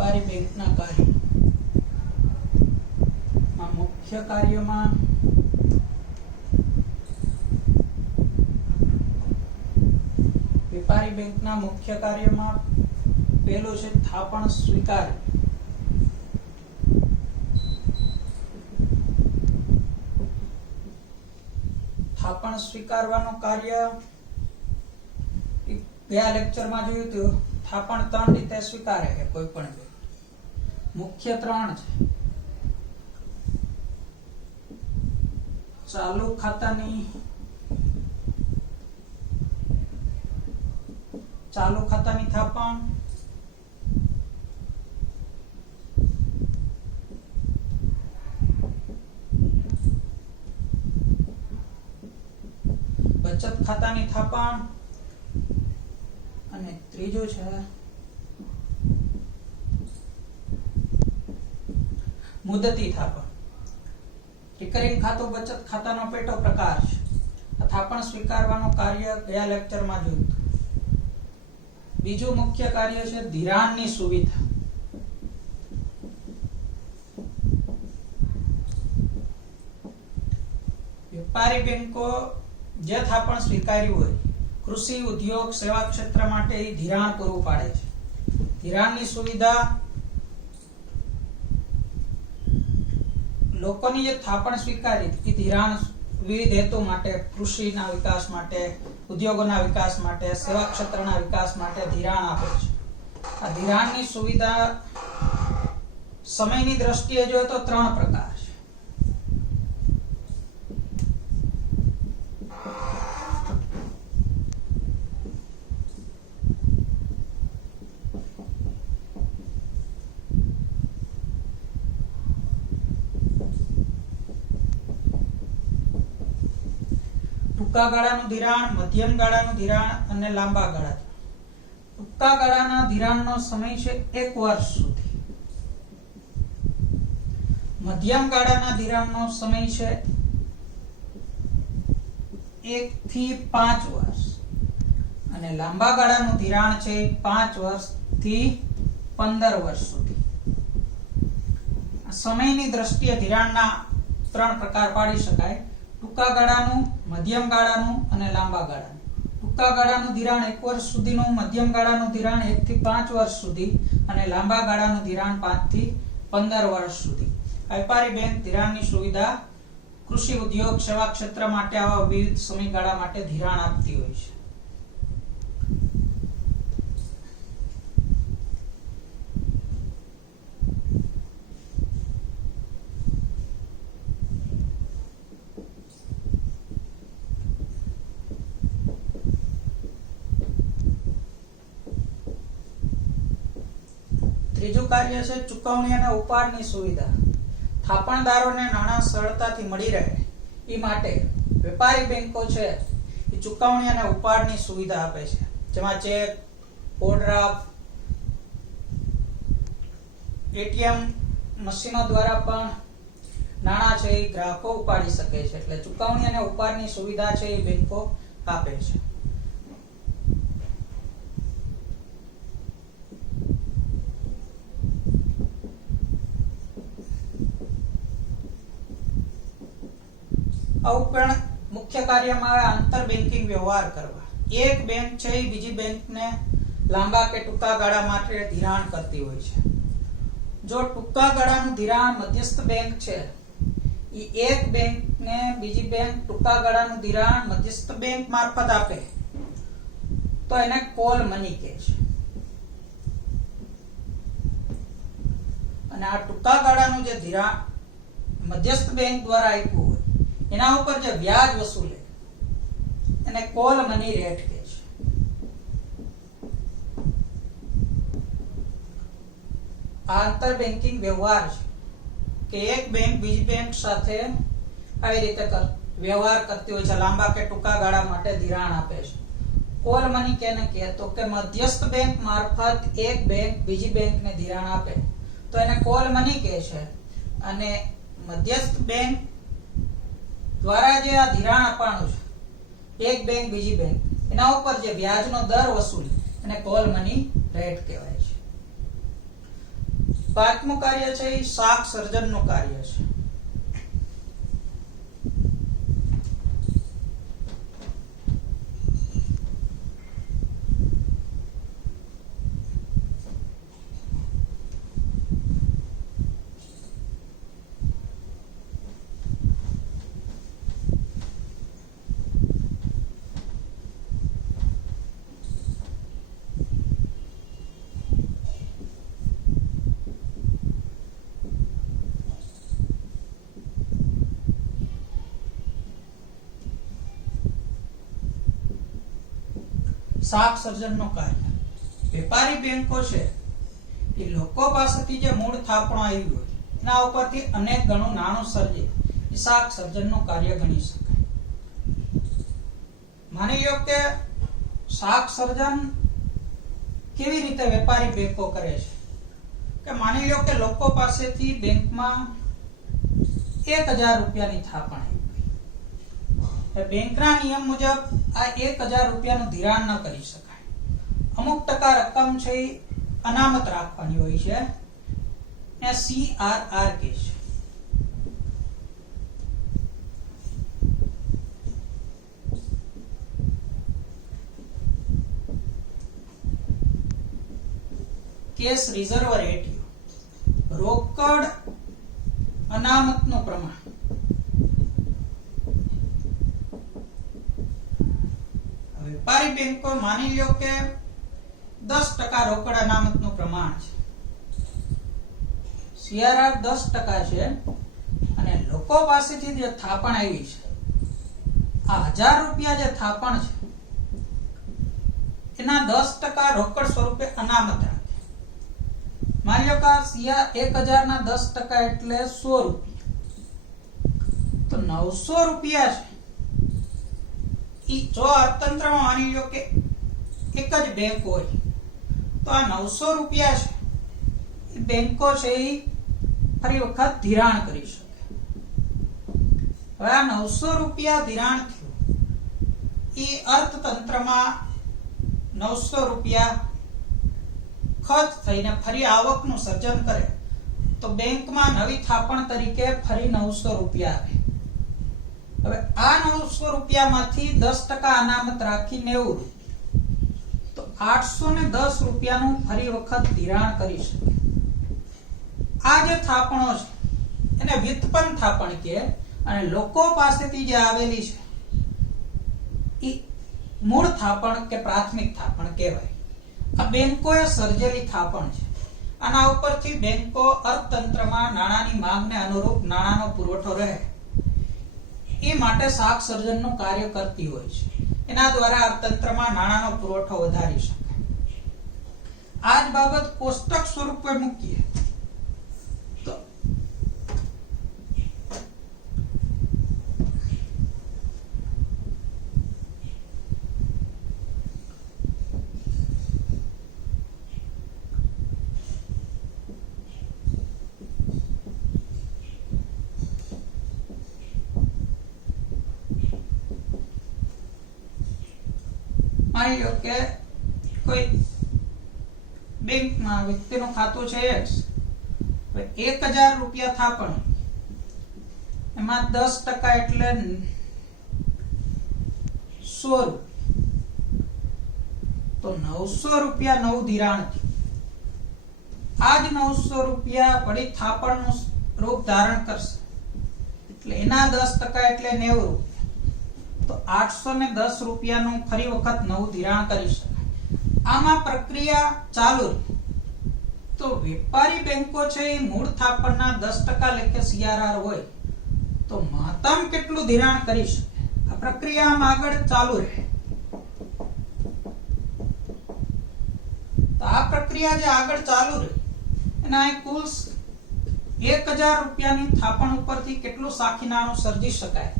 વેપારી બેંકના કાર્ય મુખ્ય કાર્યોમાં વેપારી બેંકના મુખ્ય કાર્યોમાં પહેલું છે થાપણ સ્વીકાર. થાપણ સ્વીકારવાનું કાર્ય ગયા લેક્ચરમાં જોયું હતું. થાપણ 3 રીતે સ્વીકારે છે કોઈ પણ બેંક. મુખ્ય 3 છે. ચાલુ ખાતાની થાપણ, બચત ખાતાની થાપણ અને ત્રીજું છે મુદતી થાપણ. રિકરિંગ ખાતું બચત ખાતાનો પેટો પ્રકાર છે. થાપણ સ્વીકારવાનું કાર્ય ગયા લેક્ચરમાં જોયું. બીજું મુખ્ય કાર્ય છે ધિરાણની સુવિધા. વેપારી બેંકો જે થાપણ સ્વીકાર્યું હોય કૃષિ, ઉદ્યોગ, સેવા ક્ષેત્ર માટે ધિરાણ પૂરું પાડે છે. ધિરાણની સુવિધા લોકોની જે થાપણ સ્વીકારી એ ધિરાણ વિવિધ હેતુ માટે, કૃષિના વિકાસ માટે, ઉદ્યોગોના વિકાસ માટે, સેવા ક્ષેત્રના વિકાસ માટે ધિરાણ આપે છે. આ ધિરાણની સુવિધા સમયની દ્રષ્ટિએ જોઈએ તો 3 પ્રકાર છે. ટૂંકા ગાળાનું ધિરાણ, મધ્યમ ગાળાનું ધિરાણ અને લાંબા ગાળાનું. ટૂંકા ગાળાના ધિરાણનો સમય છે 1 વર્ષ સુધી. મધ્યમ ગાળાના ધિરાણનો સમય છે 1 થી 5 વર્ષ અને લાંબા ગાળાનું ધિરાણ છે 5 વર્ષથી 15 વર્ષ સુધી. સમયની દ્રષ્ટિએ ધિરાણના 3 પ્રકાર પાડી શકાય: ટૂંકા ગાળાનું, મધ્યમ ગાળાનું અને લાંબા ગાળાનું. ટૂંકા ગાળાનું ધિરાણ 1 વર્ષ સુધીનું, મધ્યમ ગાળાનું ધિરાણ 1 થી 5 વર્ષ સુધી અને લાંબા ગાળાનું ધિરાણ 5 થી 15 વર્ષ સુધી. વેપારી બેંક ધિરાણની સુવિધા કૃષિ, ઉદ્યોગ, સેવા ક્ષેત્ર માટે આવા વિવિધ સમયગાળા માટે ધિરાણ આપતી હોય છે. ત્રીજું કાર્ય છે ચુકવણી અને ઉપાડની સુવિધા. થાપણદારોને નાણાં સરળતાથી મળી રહે એ માટે વેપારી બેંકો છે એ ચુકવણી અને ઉપાડની સુવિધા આપે છે, જેમાં ચેક, ઓવરડ્રાફ્ટ, એટીએમ મશીનો દ્વારા પણ નાણાં છે એ ગ્રાહકો ઉપાડી શકે છે. એટલે ચુકવણી અને ઉપાડની સુવિધા છે એ બેંકો આપે છે. આ ઉપરાંત મુખ્ય કાર્યમાં આવે આંતર બેન્કિંગ વ્યવહાર કરવા. એક બેંક છે એ બીજી બેંકને લાંબા કે ટૂંકા ગાળા માટે ધિરાણ કરતી હોય છે. જો ટૂંકા ગાળાનું ધિરાણ મધ્યસ્થ બેંક છે એ એક બેંકને બીજી બેંક ટૂંકા ગાળાનું ધિરાણ મધ્યસ્થ બેંક મારફત આપે તો એને કોલ મની કહે છે. અને આ ટૂંકા ગાળાનું જે ધિરાણ મધ્યસ્થ બેંક દ્વારા આપ્યું હોય એના ઉપર જે વ્યાજ વસૂલે એને કોલ મની રેટ કહે છે. આ આંતર બેન્કિંગ વ્યવહાર છે કે એક બેંક બીજી બેંક સાથે આવી રીતે વ્યવહાર કરતી હોય છે, લાંબા કે ટૂંકા ગાળા માટે ધિરાણ આપે છે. કોલ મની કેને કહે તો કે મધ્યસ્થ બેંક મારફત એક બેંક બીજી બેંકને ધિરાણ આપે તો એને કોલ મની કહે છે. અને મધ્યસ્થ બેંક દ્વારા જે આ ધિરાણ આપવાનું છે એક બેંક બીજી બેંક એના ઉપર જે વ્યાજનો દર વસૂલી એને કોલ મની રેટ કહેવાય છે. પાંચમું કાર્ય છે એ શાક સર્જનનું કાર્ય છે. શાક સર્જનનું કાર્ય. વેપારી બેંકો છે એ લોકો પાસેથી જે મૂળ થાપણો આવી હોય એના ઉપરથી અનેક ગણું નાણું સર્જે એ શાક સર્જનનું કાર્ય ગણી શકાય. માની લો કે શાક સર્જન કેવી રીતે વેપારી બેંકો કરે છે કે માની લો કે લોકો પાસેથી બેંકમાં 1000 રૂપિયાની થાપણ આવી. બેંકના નિયમ મુજબ આ 1000 રૂપિયાનું ધિરાણ ન કરી શકાય. અમુક ટકા રકમ છે એ અનામત રાખવાની હોય છે ને CRR કે છે. કેશ રિઝર્વ રેટિયો, રોકડ અનામતનું પ્રમાણ. વેપારી બેંકો માની લો કે 10% રોકડ અનામતનું પ્રમાણ છે. CRR 10% છે અને લોકો પાસેથી જે થાપણ આવી છે આ 1000 રૂપિયા જે થાપણ છે એના 10% રોકડ સ્વરૂપે અનામત રાખે. માની લો કે 1000 ના 10% એટલે 100 રૂપિયા, તો 900 રૂપિયા છે. જો અર્થતંત્રમાં માની લો કે એક જ બેંક હોય તો આ 900 રૂપિયા છે એ બેંકો છે એ ફરી વખત ધિરાણ કરી શકે. હવે આ 900 રૂપિયા ધિરાણ થયું એ અર્થતંત્રમાં 900 રૂપિયા ખર્ચ થઈને ફરી આવકનું સર્જન કરે તો બેંકમાં નવી થાપણ તરીકે ફરી 900 રૂપિયા આવે. હવે આ 900 રૂપિયામાંથી 10% અનામત રાખી 90 રૂપિયા, તો 810 રૂપિયાનું ફરી વખત ધિરાણ કરી શકે. આ જે થાપણો છે એને વ્યુત્પન્ન થાપણ કહે અને લોકો પાસેથી જે આવેલી છે એ મૂળ થાપણ કે પ્રાથમિક થાપણ કહેવાય. આ બેંકોએ સર્જેલી થાપણ છે. આના ઉપરથી બેંકો અર્થતંત્રમાં નાણાંની માંગને અનુરૂપ નાણાંનો પુરવઠો રહે એ માટે શાક સર્જનનું કાર્ય કરતી હોય છે. એના દ્વારા અર્થતંત્રમાં નાણાંનો પુરવઠો વધારી શકાય. આ જ બાબત કોષ્ટક સ્વરૂપે મૂકીએ તો માની લો કે કોઈ બેંકમાં વ્યક્તિનું ખાતું છે X, 1000 રૂપિયા થાપણ, એમાં 10% એટલે 100 રૂપિયા, તો 900 રૂપિયા નવું ધિરાણ થયું. આ જ 900 રૂપિયા વળી થાપણનું રૂપ ધારણ કરશે એટલે એના 10% એટલે 90 રૂપિયા, તો 810 રૂપિયાનું ફરી વખત નવું ધિરાણ કરી શકાય. આમાં પ્રક્રિયા ચાલુ રહે. તો વેપારી બેંકો છે એ મૂળ થાપણના 10% લેખે CRR હોય તો મહત્તમ કેટલું ધિરાણ કરી શકે. આ પ્રક્રિયા આગળ ચાલુ રહે. તો આ પ્રક્રિયા જે આગળ ચાલુ રહે એના કુલ 1000 રૂપિયાની થાપણ ઉપરથી કેટલું સાખીનાણું સર્જી શકાય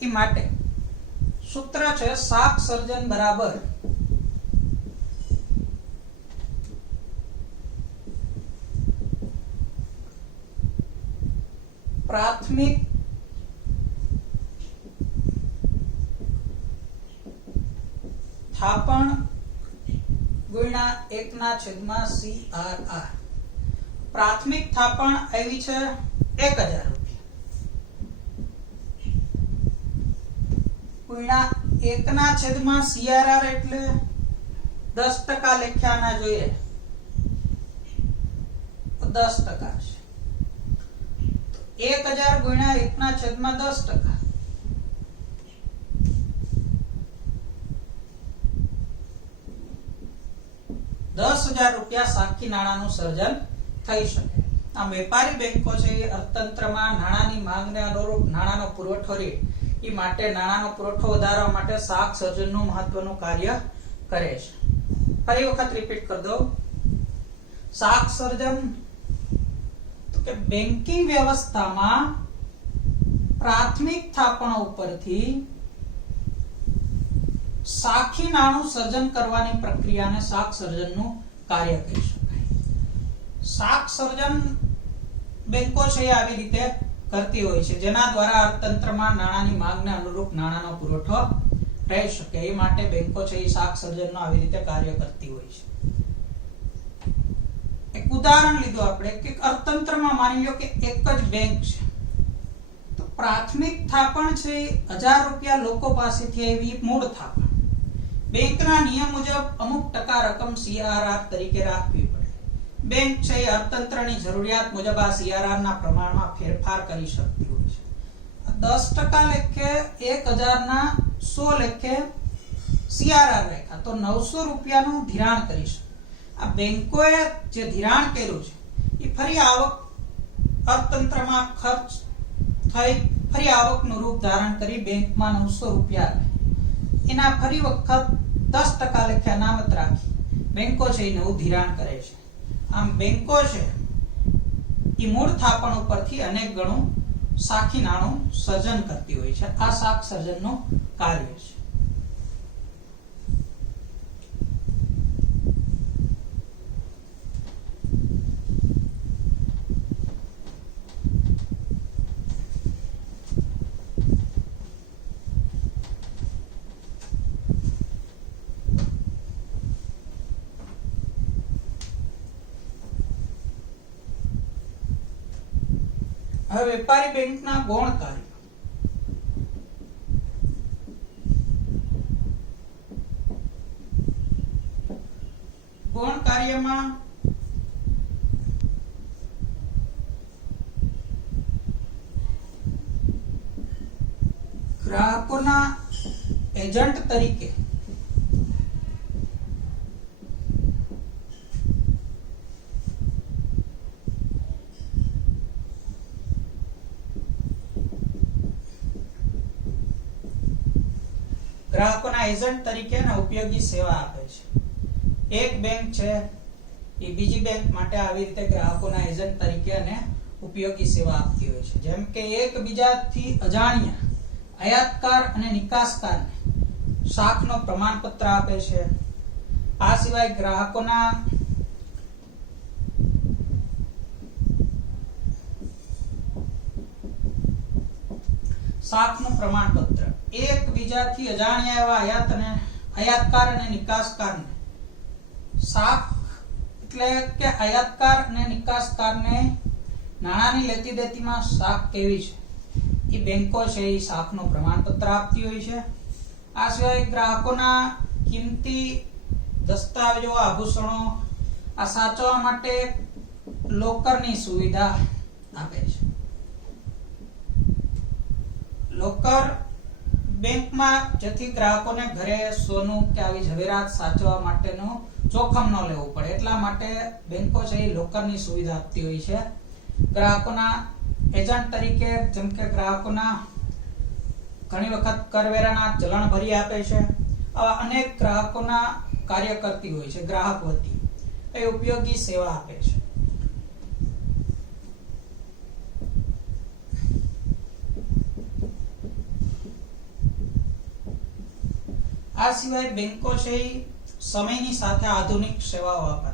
એ માટે સૂત્ર છે શાક સર્જન બરાબર પ્રાથમિક થાપણ ગુણ્યા 1/CRR. પ્રાથમિક થાપણ આવી છે 1000 રૂપિયા ગુણ્યા 1/CRR એટલે 10% લખ્યાના જોઈએ તો 10% છે 1000 ગુણ્યા 1/10%. 10,000 રૂપિયા સાખી નાણાંનું સર્જન થઈ શકે. આમ વેપારી બેંકો છે એ અર્થતંત્રમાં નાણાંની માંગને અનુરૂપ નાણાંનો પુરવઠો રહે એ માટે નાણાંનો પુરવઠો વધારવા માટે શાખ સર્જનનું મહત્વનું કાર્ય કરે છે. ફરી વખત રિપીટ કરી દઉં. શાખ સર્જન તો કે બેન્કિંગ વ્યવસ્થામાં પ્રાથમિક થાપણો ઉપરથી સાખી નાણું સર્જન કરવાની પ્રક્રિયાને શાખ સર્જનનું કાર્ય કહી શકાય. શાખ સર્જન બેંકો છે આવી રીતે કરતી હોય છે જેના દ્વારા અર્થતંત્રમાં નાણાંની માંગને અનુરૂપ નાણાંનો પુરવઠો રહી શકે એ માટે બેંકો છે એ શાખ સર્જનનો આવી રીતે કાર્ય કરતી હોય છે. એક ઉદાહરણ લીધું આપણે કે અર્થતંત્રમાં માની લો કે એક જ બેંક છે તો પ્રાથમિક થાપણ છે 1000 રૂપિયા લોકો પાસેથી આવી મૂળ થાપણ બેંકના નિયમ મુજબ અમુક ટકા રકમ CRR તરીકે રાખવી પડે. બેંક છે અર્થતંત્રની જરૂરિયાત મુજબ આ CRR ના પ્રમાણમાં ફેરફાર કરી શકતી હોય છે. 10% લેખે 1000 ના 100 લેખે CRR રાખ્યા તો 900 રૂપિયાનું ધિરાણ કરી શકે. આ બેંકોએ જે ધિરાણ કર્યું છે એ ફરી આવક અર્થતંત્રમાં ખર્ચ થઈ ફરી આવકનું રૂપ ધારણ કરી બેંકમાં 900 રૂપિયા એના ફરી વખત 10% લેખે અનામત રાખી બેંકો છે એ નવું ધિરાણ કરે છે. આમ બેંકો છે એ મૂળ થાપણ ઉપરથી અનેક ગણું સાખી નાણું સર્જન કરતી હોય છે. આ શાખ સર્જનનું કાર્ય છે. હવે વેપારી બેંકના ગૌણ કાર્ય. ગૌણ કાર્યમાં ગ્રાહકોના એજન્ટ તરીકે ગ્રાહકોના એજન્ટ તરીકે ઉપયોગી સેવા આપે છે. એક બેંક છે એ બીજી બેંક માટે આવી રીતે ગ્રાહકોના એજન્ટ તરીકે અને ઉપયોગી સેવા આપતી હોય છે. જેમ કે એકબીજાથી અજાણ્યા આયાતકાર અને નિકાસકારને શાખનો પ્રમાણપત્ર આપે છે. આ સિવાય ગ્રાહકોના શાખનું પ્રમાણપત્ર એકબીજાથી અજાણ્યા એવા આયાતકાર અને નિકાસકારને શાખ એટલે કે આયાતકાર અને નિકાસકારને નાણાંની લેતી દેતીમાં શાખ કેવી છે એ બેંકો છે એ શાખનું પ્રમાણપત્ર આપતી હોય છે. આ સિવાય ગ્રાહકોના કિંમતી દસ્તાવેજો આભૂષણો આ સાચવવા માટે લોકરની સુવિધા આપે છે. લોકર બેંકમાં જેથી ગ્રાહકોને ઘરે સોનું કે આવી ઝવેરાત સાચવવા માટેનું જોખમ ન લેવું પડે એટલા માટે બેંકો છે એ લોકરની સુવિધા આપતી હોય છે. ગ્રાહકોના એજન્ટ તરીકે જેમ કે ગ્રાહકોના ઘણી વખત કરવેરાના ચલણ ભરી આપે છે. આવા અનેક ગ્રાહકોના કાર્ય કરતી હોય છે. ગ્રાહક વતી એ ઉપયોગી સેવા આપે છે. આ સિવાય બેંકો છે એ સમયની સાથે આધુનિક સેવાઓ આપે.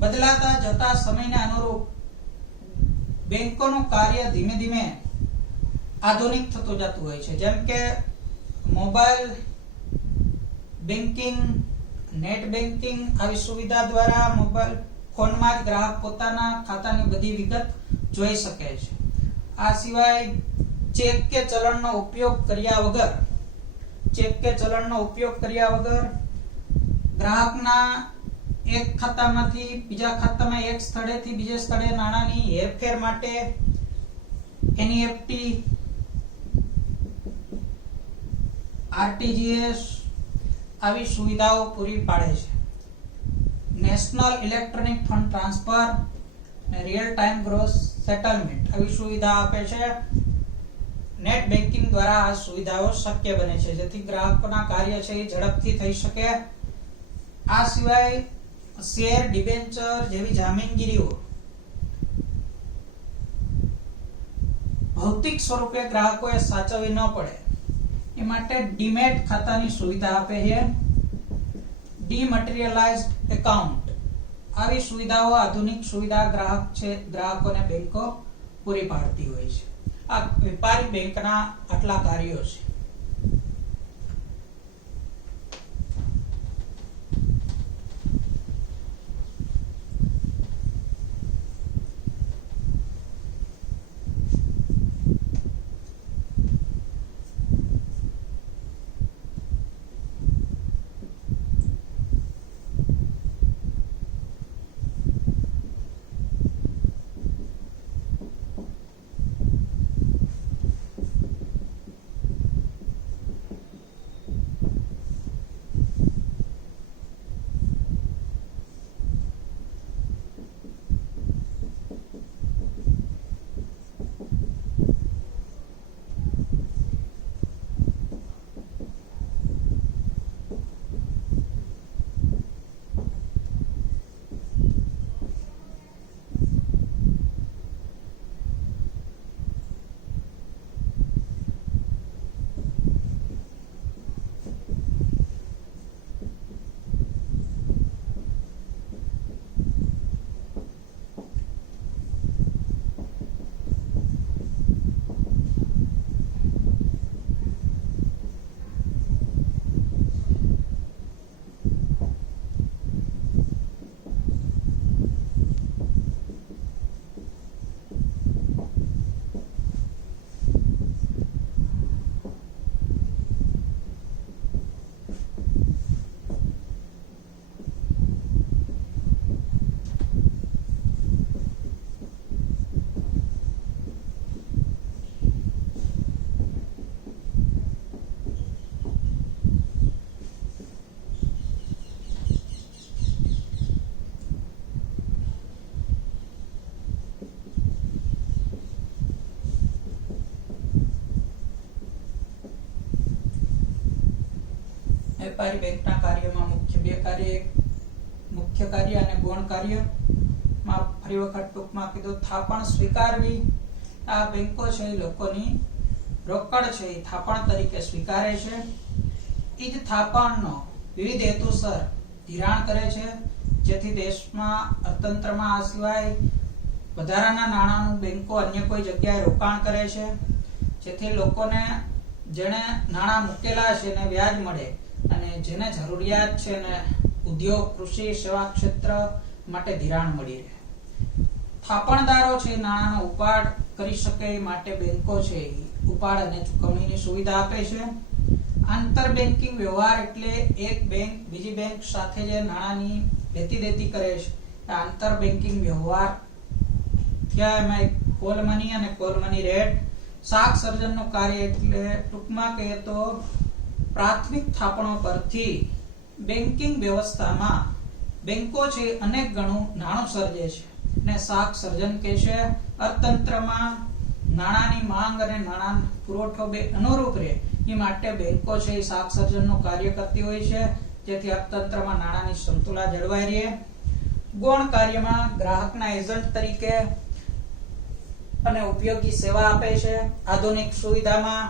બદલાતા જતા સમયને અનુરૂપ બેંકોનું કાર્ય ધીમે ધીમે આધુનિક થતું જતું હોય છે. જેમ કે મોબાઈલ બેન્કિંગ, નેટ બેન્કિંગ આવી સુવિધા દ્વારા મોબાઈલ ફોનમાં જ ગ્રાહક પોતાના ખાતાની બધી વિગત જોઈ શકે છે. આ સિવાય ચેક કે ચલણનો ઉપયોગ કર્યા વગર ગ્રાહકના એક ખાતામાંથી બીજા ખાતામાં એક સ્થળેથી બીજે સ્થળે નાણાંની હેરફેર માટે એનઈએફટી, આરટીજીએસ આવી સુવિધાઓ પૂરી પાડે છે. નેશનલ ઇલેક્ટ્રોનિક ફંડ ટ્રાન્સફર અને રિયલ ટાઈમ ગ્રોસ સેટલમેન્ટ આવી સુવિધા આપે છે. નેટ બેન્કિંગ દ્વારા આ સુવિધાઓ શક્ય બને છે, જેથી ગ્રાહકોના કાર્ય છે એ ઝડપથી થઈ શકે. આ સિવાય શેર, ડિબેન્ચર જેવી જામીનગીરીઓ ભૌતિક સ્વરૂપે ગ્રાહકોએ સાચવવી ન પડે એ માટે ડીમેટ ખાતાની સુવિધા આપે છે. ડીમટીરિયલાઇઝ્ડ એકાઉન્ટ આવી સુવિધાઓ આધુનિક સુવિધા ગ્રાહકોને બેંકો પૂરી પાડતી હોય છે. આ વેપારી બેંકના આટલા કાર્યો છે. વેપારી બેંકના કાર્યમાં મુખ્ય કાર્ય અને ગૌણ કાર્યમાં ફરી વખત ટૂંકમાં કીધું. થાપણ સ્વીકારવી. આ બેંકો છે એ લોકોની રોકડ છે એ થાપણ તરીકે સ્વીકારે છે. એ જ થાપણનો વિવિધ હેતુસર ધિરાણ કરે છે, જેથી દેશમાં અર્થતંત્રમાં આ સિવાય વધારાના નાણાંનું બેંકો અન્ય કોઈ જગ્યાએ રોકાણ કરે છે, જેથી લોકોને જેણે નાણાં મૂકેલા છે એને વ્યાજ મળે અને જેને જરૂરિયાત છે ને ઉદ્યોગ, કૃષિ, સેવા ક્ષેત્ર માટે ધિરાણ મળી રહે. થાપણદારો છે નાણાંનો ઉપાડ કરી શકે એ માટે બેંકો છે ઉપાડ અને ચૂકવણીની સુવિધા આપે છે. આંતર બેન્કિંગ વ્યવહાર એટલે એક બેંક બીજી બેંક સાથે જે નાણાંની લેતી દેતી કરે છે, આંતર બેન્કિંગ વ્યવહાર. ત્યાં એમાં કોલ મની અને કોલ મની રેટ. શાખ સર્જનનું કાર્ય એટલે ટૂંકમાં કહીએ તો પ્રાથમિક થાપણો પરથી બેન્કિંગ વ્યવસ્થામાં બેંકો છે અનેક ગણું નાણું સર્જે છે ને શાખ સર્જન કહે છે. અર્થતંત્રમાં નાણાંની માંગ અને નાણાં પુરવઠો બે અનુરૂપ રહે એ માટે બેંકો છે એ શાખ સર્જનનું કાર્ય કરતી હોય છે, જેથી અર્થતંત્રમાં નાણાંની સંતુલન જળવાઈ રહે. ગૌણ કાર્યમાં ગ્રાહકના એજન્ટ તરીકે અને ઉપયોગી સેવા આપે છે. આધુનિક સુવિધામાં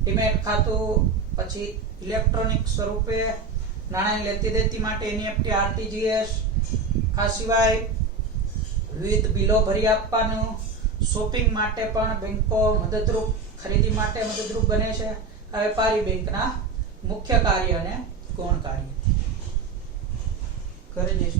ડીમેટ ખાતું, પછી ઇલેક્ટ્રોનિક સ્વરૂપે નાણાંની લેતી દેતી માટે એનઈએફટી, આરટીજીએસ. આ સિવાય વિવિધ બિલો ભરી આપવાનું, શોપિંગ માટે પણ બેંકો મદદરૂપ, ખરીદી માટે મદદરૂપ બને છે. આ વેપારી બેંકના મુખ્ય કાર્ય અને ગૌણ કાર્ય. કરી દઈશ.